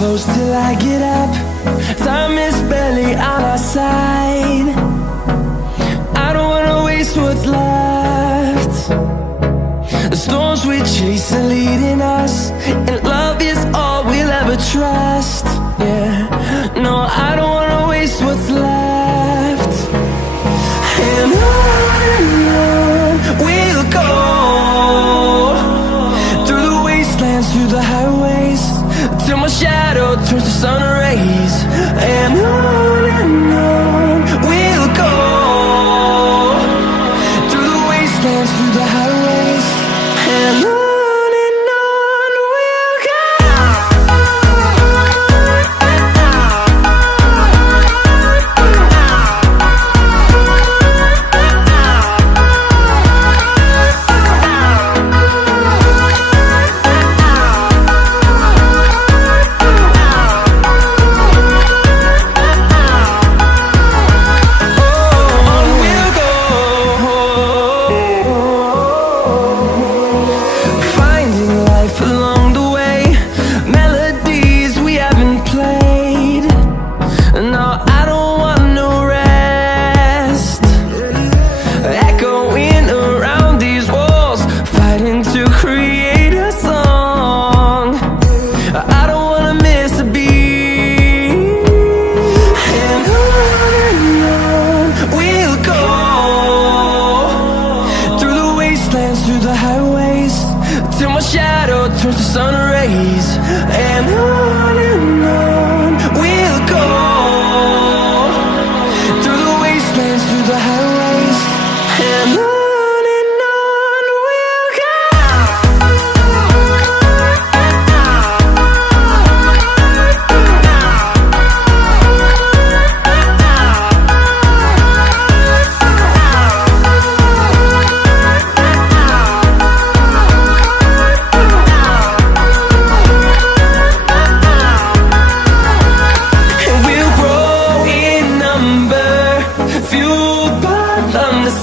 Close till I get up. Time is barely on our side. I don't wanna waste what's left. The storms we chase are leading us, and love is all we'll ever trust. Yeah, no, I don't wanna waste what's left. And on we'll go, through the wastelands, through the highways, till my shadow turns to sun rays. And on we'll go, through the wastelands, through the highways, and on we'll go. Through the highways, till my shadow turns to sun rays. And on we'll go, through the wastelands, through the highways, and on we'll go.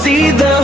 See the